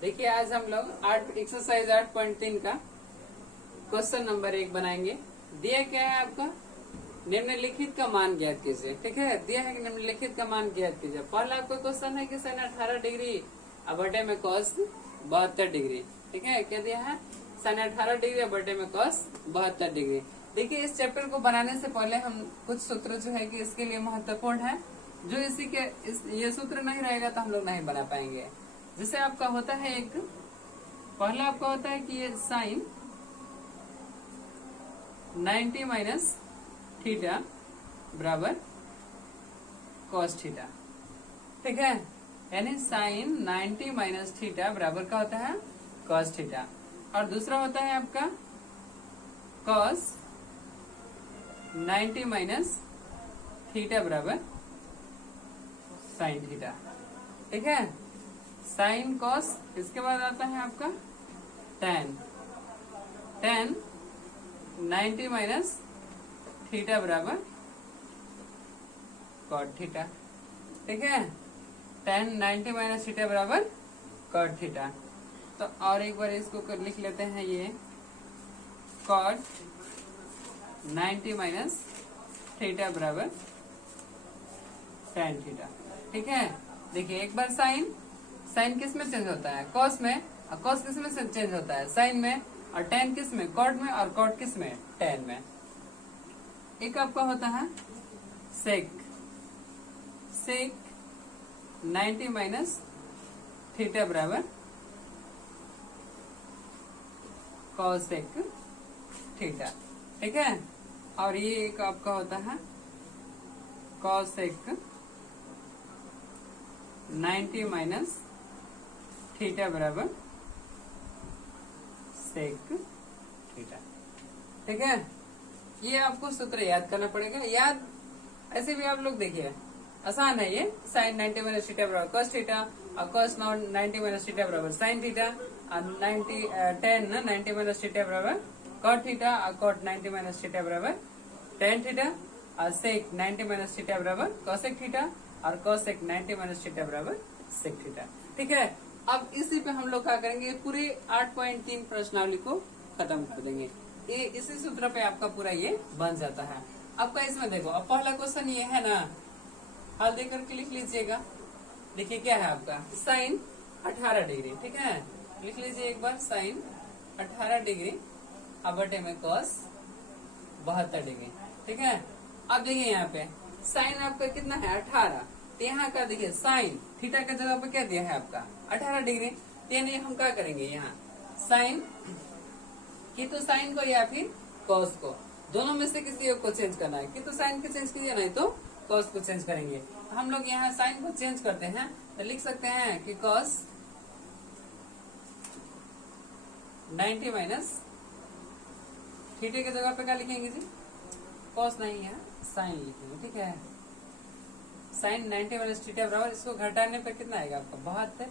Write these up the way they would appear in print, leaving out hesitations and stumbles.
देखिए आज हम लोग एक्सरसाइज 8.3 का क्वेश्चन नंबर 1 बनाएंगे। दिया क्या है आपका, निम्नलिखित का मान ज्ञात कीजिए। ठीक है, दिया है कि निम्नलिखित का मान ज्ञात कीजिए। पहला आपका क्वेश्चन है कि sin 18 डिग्री बटे में cos 72 डिग्री। ठीक है, क्या दिया है, sin 18 डिग्री बटे में cos 72 डिग्री। देखिए इस चैप्टर को बनाने से पहले हम कुछ सूत्र जो है कि इसके लिए महत्वपूर्ण है, जो ये सूत्र नहीं रहेगा तो हम लोग नहीं बना पाएंगे। जैसे आपका होता है एक, पहला आपका होता है कि ये साइन 90 माइनस थीटा बराबर कॉस थीटा। ठीक है, यानी साइन 90 माइनस थीटा बराबर का होता है कॉस थीटा। और दूसरा होता है आपका कॉस 90 माइनस थीटा बराबर साइन थीटा। ठीक है, साइन कॉस, इसके बाद आता है आपका टेन 90 माइनस थीटा बराबर कॉट थीटा। ठीक है, टेन 90 माइनस थीटा बराबर कॉट थीटा। तो और एक बार इसको लिख लेते हैं, ये कॉट 90 माइनस थीटा बराबर टेन थीटा। ठीक है, देखिए एक बार साइन किस में चेंज होता है, कॉस में, और कॉस किस में चेंज होता है, साइन में, और टेन किस में, कॉट में, और कॉट किस में, टेन में। एक आपका होता है सेक 90 माइनस थीटा बराबर कॉसेक थीटा। ठीक है, और ये एक आपका होता है कॉसेक 90 माइनस थीटा बराबर सेक थीटा। ठीक है, ये आपको सूत्र याद करना पड़ेगा। याद ऐसे भी आप लोग देखिए, आसान है ये। साइन 90 माइनस थीटा बराबर कॉस थीटा, और कॉस 90 माइनस थीटा बराबर साइन थीटा, और टेन 90 माइनस थीटा बराबर कॉट थीटा, और कॉट 90 माइनस थीटा बराबर टेन थीटा, और सेक 90 माइनस थीटा बराबर कॉसेक थीटा, और कॉसेक 90 माइनस थीटा बराबर सेक थीटा। ठीक है, अब इसी पे हम लोग क्या करेंगे, पूरे 8.3 प्रश्नावली को खत्म कर देंगे। ये इसी सूत्र पे आपका पूरा ये बन जाता है। आपका इसमें देखो, अब पहला क्वेश्चन ये है ना, हल दे करके लिख लीजिएगा। देखिए क्या है आपका, साइन 18 डिग्री। ठीक है, लिख लीजिए एक बार, साइन 18 डिग्री बटे में कॉस 72 डिग्री। ठीक है, अब देखिए यहाँ पे साइन आपका कितना है 18, तो यहाँ का देखिए साइन थीटा का जगह पे क्या दिया है आपका 18 डिग्री। यानी हम क्या करेंगे, यहाँ साइन की तो साइन को या फिर कॉस को, दोनों में से किसी एक को चेंज करना है। कि तो साइन को चेंज कीजिए, नहीं तो कॉस को चेंज करेंगे। तो हम लोग यहाँ साइन को चेंज करते हैं, तो लिख सकते हैं कि कॉस 90 माइनस थीटा की जगह पे क्या लिखेंगे जी, कॉस नहीं है, साइन लिखेंगे। ठीक है, साइन 90 माइनस थीटा बराबर, इसको घटाने पर कितना आएगा आपका 72,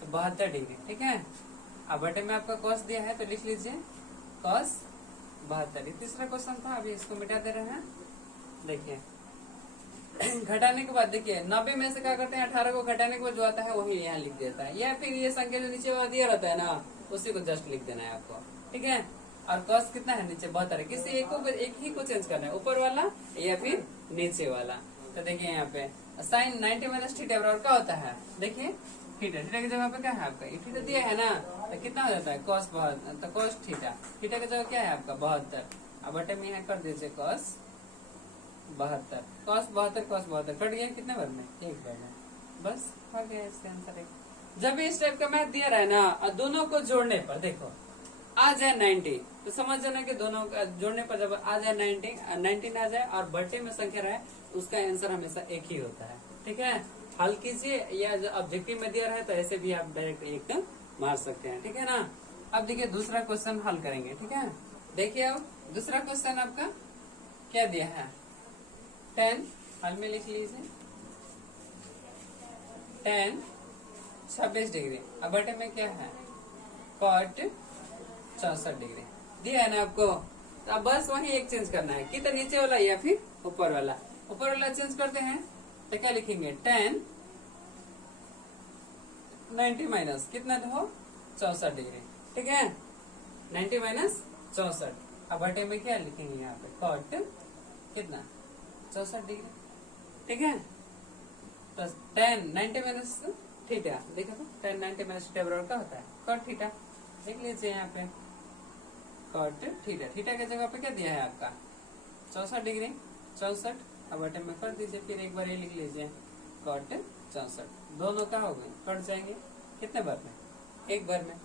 तो 72 डिग्री। ठीक है, अब बटे में आपका कॉस दिया है तो लिख लीजिए कॉस 72। तीसरा क्वेश्चन था, अभी इसको मिटा दे रहे हैं। देखिए घटाने के बाद देखिए 90 में से क्या करते हैं, 18 को घटाने के बाद जो आता है वही यहाँ लिख देता है, या फिर ये संख्या जो नीचे वाला दिया रहता है ना, उसी को जस्ट लिख देना है आपको। ठीक है, और कॉस कितना है नीचे 72, किसी एक ही को चेंज करना है, ऊपर वाला या फिर नीचे वाला। तो देखिए यहाँ पे साइन 90 माइनस थीटा बराबर क्या होता है, देखिए थीटा की जगह पे क्या है आपका, ये थीटा दिया है ना, तो कितना हो जाता है कॉस 72, तो कॉस थीटा की जगह क्या है आपका 72, अब बटे में यहाँ कर दीजिए कॉस 72, कॉस 72 कट गया कितने बार में, एक बार में, बस हो गया इसका आंसर है। जब इस टाइप का मैथ दिया रहा है ना, और दोनों को जोड़ने पर देखो आ जाए 90, तो समझ जाना कि दोनों का जोड़ने पर जब आ जाए 19 आ जाए और बटे में संख्या रहे, उसका आंसर हमेशा एक ही होता है। ठीक है, हल कीजिए, या जो ऑब्जेक्टिव में दिया रहे तो ऐसे भी आप डायरेक्ट एक मार सकते हैं। ठीक है ना, अब देखिए दूसरा क्वेश्चन हल करेंगे। ठीक है, देखिए अब दूसरा क्वेश्चन आपका क्या दिया है, 10 हल में लिख लीजिए, 10 26 डिग्री, अब बटे में क्या है कॉट 64 डिग्री दिया है ना आपको। तो अब बस वही एक चेंज करना है, कि तो नीचे वाला या फिर ऊपर वाला चेंज करते हैं। तो क्या लिखेंगे 10 90 माइनस कितना हो 64 डिग्री, ठीक है। 90 माइनस 64, अब बटे में क्या लिखेंगे यहाँ पे कॉट कितना 64 डिग्री, ठीक है। प्लस 10 90 माइनस थीटा, देखो तो 10 90 माइनस थीटा बराबर क्या होता है कॉट थीटा, देख लीजिए यहाँ पे कॉट थीटा, थीटा की जगह पे क्या दिया है आपका 64 डिग्री 64, अब बटे में कर दीजिए, फिर एक बार ये लिख लीजिए कॉट 64, दोनों क्या हो गए कट जाएंगे, कितने बार में एक बार में,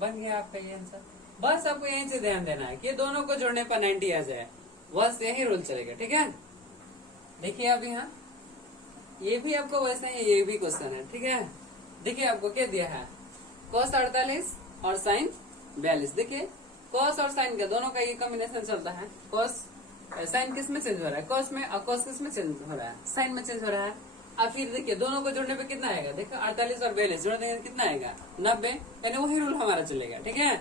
बन गया आपका ये आंसर। बस आपको यहीं से ध्यान देना है कि दोनों को जोड़ने पर 90 आ जाए, बस यही रूल चलेगा, ठीक है। देखिए अब यहाँ ये भी आपको वैसे ही ये भी क्वेश्चन है, ठीक है। देखिए आपको क्या दिया है cos 48 और sin 42, देखिए cos और sin का दोनों का ये कॉम्बिनेशन चलता है, cos साइन किस में चेंज हो रहा है cos में, और cos किस में चेंज हो रहा है साइन में चेंज हो रहा है। अब फिर देखिए दोनों को जोड़ने पे कितना आएगा, देखो 48 और 42 जोड़ देंगे कितना आएगा 90, यानी वही रूल हमारा चलेगा, ठीक है।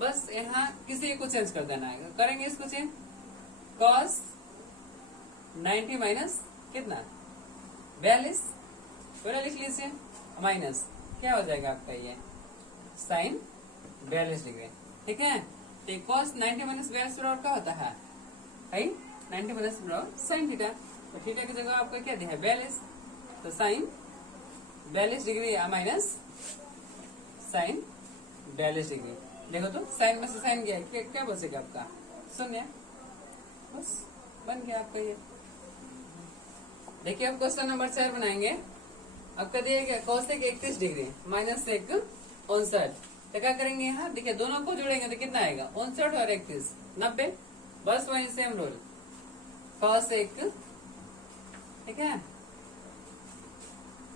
बस यहाँ किसी एक को चेंज कर देना है, करेंगे इसको चेंज, cos 90 माइनस कितना 42, पूरा लिख लीजिए, माइनस क्या हो जाएगा आपका ये साइन 42 डिग्री, ठीक है। तो cos 90 माइनस 42 बराबर क्या होता है 90 माइनस बराबर साइन थीटा, तो थीटा की जगह आपका क्या दिया है 42, तो sine 42 degree minus sine 42 degree, देखो तो साइन में से साइन गया, क्या बचेगा आपका शून्य, बस बन गया आपका ये। देखिए अब क्वेश्चन नंबर 4 बनाएंगे, आपका दिया गया कोसेक 31 डिग्री माइनस सेक 59, तो क्या करेंगे यहाँ देखिए दोनों को जोड़ेंगे तो कितना आएगा 59 और 31 90, बस वही सेम रूल कोसेक, ठीक है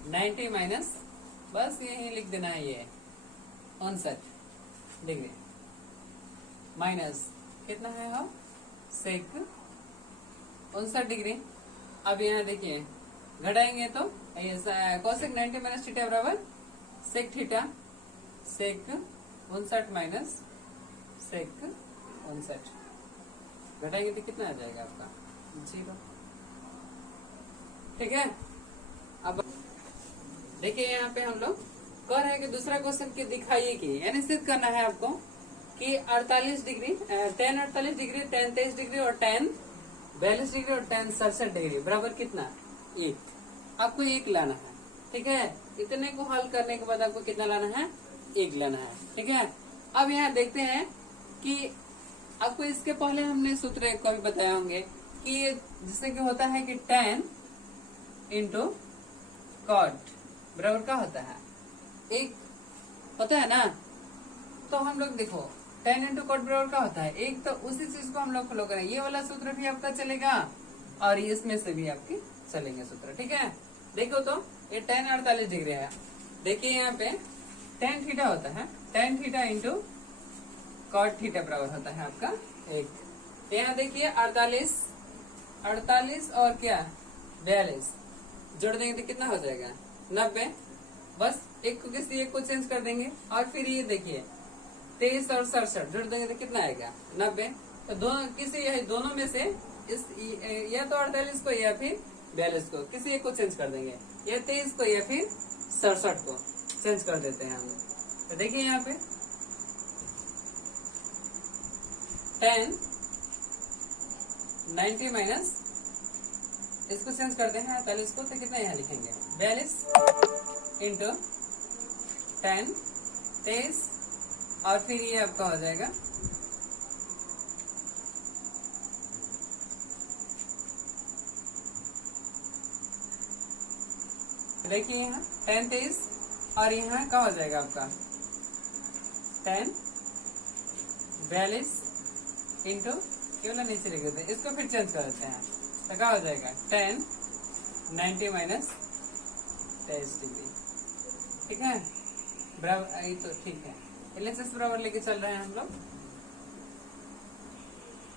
90 माइनस बस यही लिख देना है ये 59 डिग्री माइनस कितना है हो सेक 59 डिग्री। अब यहाँ देखिए घटाएंगे तो कोसेक 90 माइनस थीटा बराबर सेक थीटा, सेक 59 माइनस सेक 59, घटाएंगे तो कितना आ जाएगा आपका 0, ठीक है। अब देखिए यहाँ पे हम लोग कह रहे हैं कि दूसरा क्वेश्चन की दिखाइए कि यानी सिद्ध करना है आपको कि 48 degree tan 48 degree tan 23 degree और tan 42 डिग्री और tan 67 डिग्री बराबर कितना 1, आपको 1 लाना है, ठीक है। इतने को हल करने के बाद आपको कितना लाना है 1 लाना है, ठीक है। अब यहाँ देखते हैं कि आपको इसके पहले हमने सूत्र एक कभी बताया होंगे कि जिससे कि होता है कि tan इंटू कॉट बराबर क्या होता है 1 होता है ना, तो हम लोग देखो tan इंटू कॉट बराबर क्या होता है 1, तो उसी चीज को हम लोग फॉलो करें, ये वाला सूत्र भी आपका चलेगा और इसमें से भी आपके चलेंगे सूत्र, ठीक है। देखो तो ये tan 48 डिग्री है, देखिए यहाँ पे tan थीटा होता है, tan theta into cot theta बराबर होता है आपका 1। यहाँ देखिए 48 और क्या 42 जोड़ देंगे तो कितना हो जाएगा 90, बस एक को किसी एक को चेंज कर देंगे, और फिर ये देखिए 23 और 67 जोड़ देंगे तो कितना आएगा 90, तो दोनों किसी दोनों में से इस या तो 48 को या फिर 42 को किसी एक को चेंज कर देंगे, या 23 को या फिर 67 को चेंज कर देते हैं हम। तो देखिए यहाँ पे tan 90 माइनस इसको चेंज करते हैं 48 को, तो कितना यहाँ लिखेंगे 42 इंटू tan 23 और फिर ये आपका हो जाएगा देखिए यहाँ tan 23 और यहाँ क्या हो जाएगा आपका tan 42 इंटू क्यों ना नीचे लिख देते हैं, इसको फिर चेंज कर देते हैं तो क्या हो जाएगा tan 90 माइनस 23 डिग्री, ठीक है बराबर, ये तो ठीक है LHS बराबर लेके चल रहे हैं हम लोग,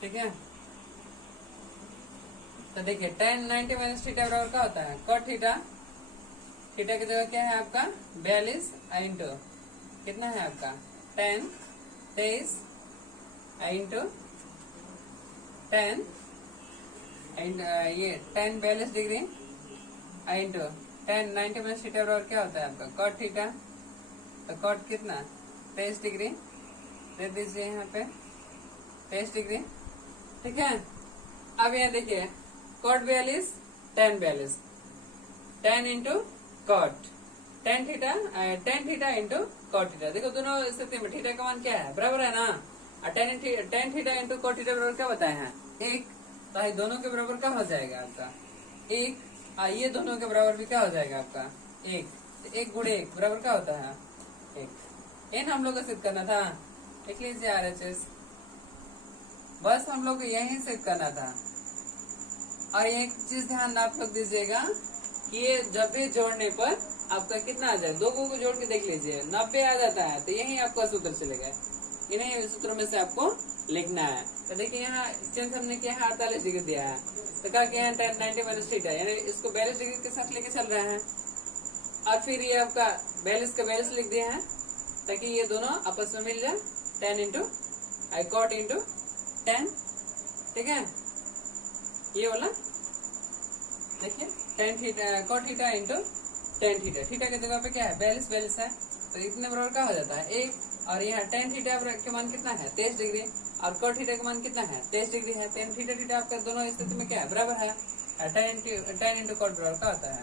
ठीक है। तो देखिए tan 90 माइनस थीटा बराबर क्या होता है cot थीटा, थीटा की जगह क्या है आपका 42 इंटू कितना है आपका tan 23 इंटू tan ये tan 42 degree into tan 90 minus theta बराबर क्या होता है आपका cot थीटा। तो cot कितना 23 डिग्री दे दीजिए यहाँ पे 23 डिग्री, ठीक है। अब यहाँ देखिए cot 42 tan 42 tan into cot tan theta into cot theta. देखो दोनों स्थिति में थीटा का मान क्या है बराबर है ना, और tan theta into cot theta बराबर क्या बताए हैं 1। तो ये दोनों के बराबर क्या हो जाएगा आपका 1, और ये दोनों के बराबर भी क्या हो जाएगा आपका 1। तो 1 गुणे 1 बराबर क्या होता है 1। ये हम लोग को सिद्ध करना था, लिख लीजिए RHS, बस हम लोग को यही सिद्ध करना था। और एक चीज ध्यान आप लोग दीजिएगा कि ये जब भी जोड़ने पर आपका कितना आ जाए, दो को जोड़ के देख लीजिए 90 आ जाता है, तो यही आपका सूत्र चलेगा, इन्हीं सूत्रों में से आपको लिखना है। तो देखिए यहाँ चेंज हमने किया है 48 डिग्री दिया है, तो क्या किया है tan 90 माइनस थीटा, यानी इसको 42 डिग्री के साथ लेके चल रहे हैं, और फिर ये आपका 42 का 42 लिख दिया है ताकि ये दोनों आपस में मिल जाए, tan into cot into tan, ठीक है। ये वाला देखिए tan theta cot theta into tan theta, theta की जगह पे क्या है 42 है, तो इतने बराबर क्या हो जाता है 1। और यहाँ tan थीटा के मान कितना है 23 डिग्री, और cot थीटा का मान कितना है 23 डिग्री है। tan थीटा आपका दोनों स्थिति में क्या है बराबर है, tan इंटू cot बराबर क्या होता है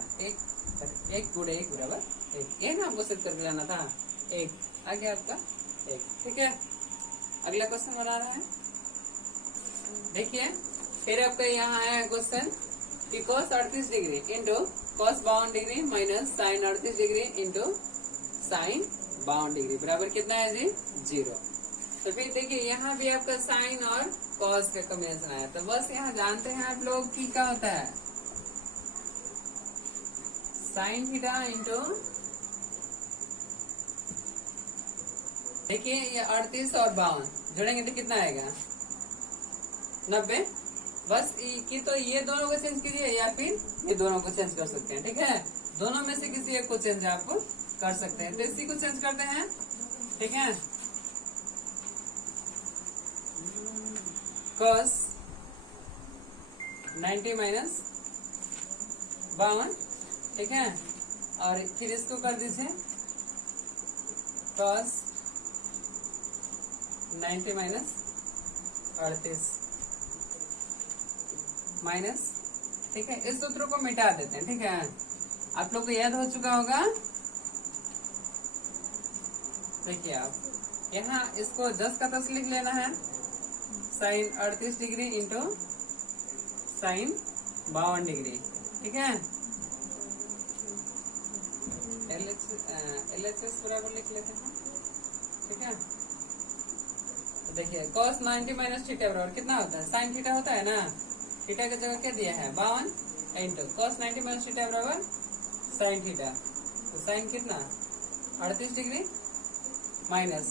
1 गुणे 1 बराबर 1। ये ना आपको सिद्ध करके लाना था 1, आ गया आपका 1, ठीक है। अगला क्वेश्चन बना रहे हैं, देखिए फिर आपका यहाँ है क्वेश्चन कि cos 38 degree into cos 52 degree minus sin 38 degree into sin 52 degree बराबर कितना है जी 0। तो फिर देखिए यहाँ भी आपका साइन और कॉस का कॉम्बिनेशन आया, तो बस यहाँ जानते हैं आप लोग कि क्या होता है साइन थीटा इंटू, देखिए ये 38 और 52 जोड़ेंगे तो कितना आएगा 90। बस की तो ये दोनों को चेंज कीजिए या फिर ये दोनों को चेंज कर सकते हैं, ठीक है। दोनों में से किसी एक को चेंज आप कर सकते हैं, तो इसी को चेंज करते हैं, ठीक है। cos 90 माइनस 52, ठीक है, और फिर इसको कर दीजिए cos 90 माइनस 38 माइनस, ठीक है। इस सूत्र को मिटा देते हैं, ठीक है। आप लोग को याद हो चुका होगा, देखिए आप यहाँ इसको 10 का 10 लिख लेना है, sine 38 degree into sine 52 degree, ठीक है। LHS बराबर लिख लेते हैं, ठीक है। तो देखिए cos 90 माइनस थीटा बराबर कितना होता है साइन थीटा होता है ना, थीटा की जगह क्या दिया है 52 इंटू cos 90 माइनस थीटा बराबर साइन थीटा, तो साइन कितना 38 degree minus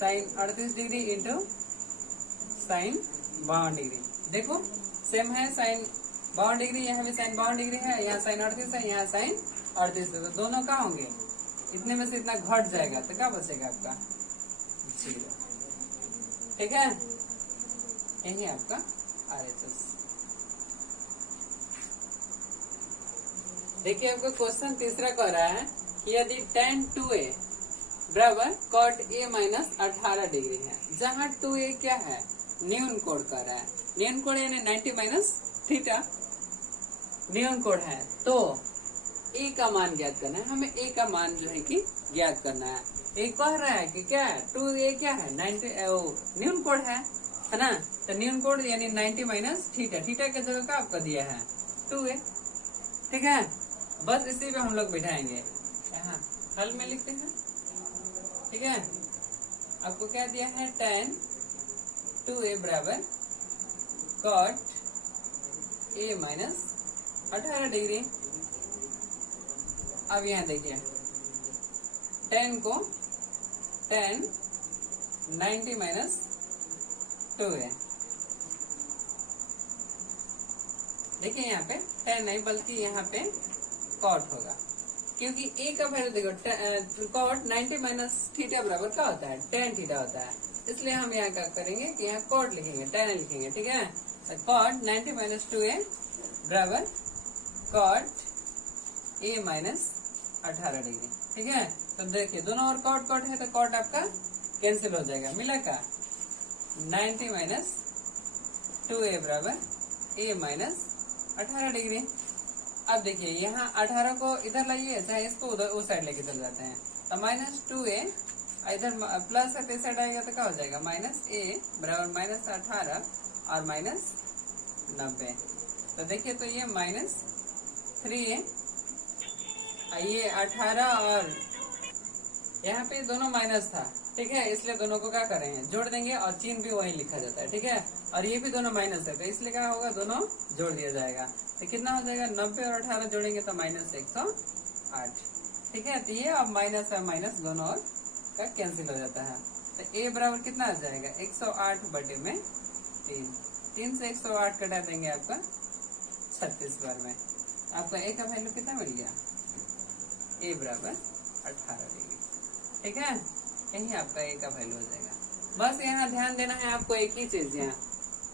sine 38 degree into sine 52 degree. देखो सेम है साइन 52 डिग्री, यहाँ भी साइन 52 डिग्री है, यहाँ साइन 38 है, यहाँ साइन 38 है, तो दोनों क्या होंगे इतने में से इतना घट जाएगा, तो क्या बचेगा आपका 0, ठीक है। यही आपका RHS। देखिए आपका क्वेश्चन तीसरा कह रहा है कि यदि tan 2a बराबर cot a माइनस 18 डिग्री है, जहाँ 2a क्या है न्यून कोण कर रहा है, न्यून कोण यानी 90 माइनस थीटा न्यून कोण है, तो a का मान ज्ञात करना है हमें, a का मान जो है कि ज्ञात करना है। a कह रहा है कि क्या है 2a क्या है 90 न्यून कोण है ना, तो न्यून कोण यानी 90 माइनस थीटा, थीटा की जगह का आपका दिया है 2a, ठीक है। बस इसी पे हम लोग बिठाएंगे, यहाँ हल में लिखते हैं, ठीक है। आपको क्या दिया है tan 2a बराबर cot a माइनस 18 डिग्री। अब यहाँ देखिए tan को tan 90 माइनस 2a, देखिए यहाँ पे tan नहीं बल्कि यहाँ पे cot होगा, क्योंकि a का वैल्यू देखो cot 90 माइनस थीटा बराबर क्या होता है tan थीटा होता है, इसलिए हम यहाँ क्या करेंगे कि यहाँ cot लिखेंगे tan लिखेंगे, ठीक है। तो cot 90 माइनस 2a बराबर cot ए माइनस 18 डिग्री। ठीक है, तो देखिए दोनों और कॉट कॉट है तो कॉट आपका कैंसिल हो जाएगा, मिला का 90 माइनस 2a बराबर a माइनस 18 डिग्री। अब देखिए यहाँ 18 को इधर लाइए, चाहे इसको उधर उस साइड लेके चल जाते हैं, तो माइनस 2a इधर प्लस है तो इस साइड आएगा तो क्या हो जाएगा माइनस a बराबर माइनस 18 और माइनस 90। तो देखिए तो ये माइनस 3a, ये 18 और यहाँ पे दोनों माइनस था। ठीक है, इसलिए दोनों को क्या करेंगे जोड़ देंगे और चिन्ह भी वही लिखा जाता है। ठीक है, और ये भी दोनों माइनस है तो इसलिए क्या होगा दोनों जोड़ दिया जाएगा। तो कितना हो जाएगा 90 और 18 जोड़ेंगे तो माइनस 108। ठीक है, तो ये अब माइनस और माइनस दोनों और का कैंसिल हो जाता है। तो a बराबर कितना आ जाएगा 108 बटे में 3 से 108 कटा देंगे आपका 36 बार में। आपका a का वैल्यू कितना मिल गया a बराबर 18 डिग्री। ठीक है, यही आपका a का वैल्यू हो जाएगा। बस यहाँ ध्यान देना है आपको एक ही चीज यहाँ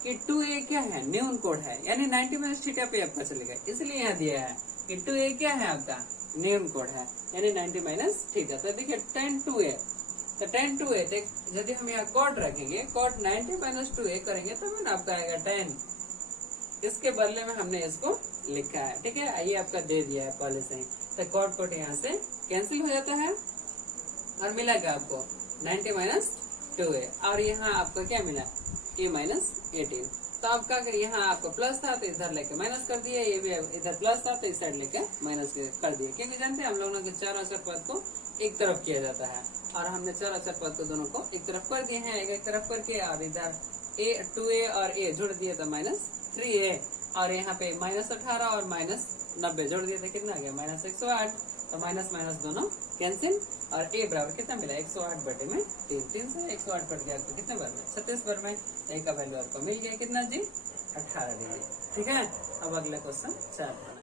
कि 2a क्या है न्यून कोड है, यानी 90 माइनस थीटा पे आपका चलेगा, इसलिए यहाँ दिया है कि 2a क्या है आपका न्यून कोड है, यानी 90 माइनस थीटा। तो देखिए tan 2a, तो tan 2a यदि हम यहाँ कॉट रखेंगे, कॉट 90 माइनस 2a करेंगे तो मैंने आपका आएगा tan, इसके बदले में हमने इसको लिखा है। ठीक है, ये आपका दे दिया है पहले से ही, तो कॉट कॉट यहाँ से कैंसिल हो जाता है और मिलेगा आपको 90 माइनस 2a, और यहाँ आपको क्या मिला a माइनस 18। तो आप क्या करिए, यहाँ आपको प्लस था तो इधर लेके माइनस कर दिए, ये भी इधर प्लस था तो इस साइड लेके माइनस कर दिए, क्योंकि जानते हैं हम लोगों के चार अचर पद को एक तरफ किया जाता है, और हमने चार अचर पद को दोनों को एक तरफ कर दिए हैं, एक तरफ करके, और इधर 2a और a जोड़ दिए तो माइनस 3a, और यहाँ पे माइनस 18 और माइनस 90 जोड़ दिए तो कितना आ गया माइनस 108। तो माइनस माइनस दोनों कैंसिल, और a बराबर कितना मिला 108 बटे में 3 से 108 कट गया आपको कितने बार में 36 बार में। a का वैल्यू आपको मिल गया कितना जी 18 डिग्री। ठीक है, अब अगला क्वेश्चन 4।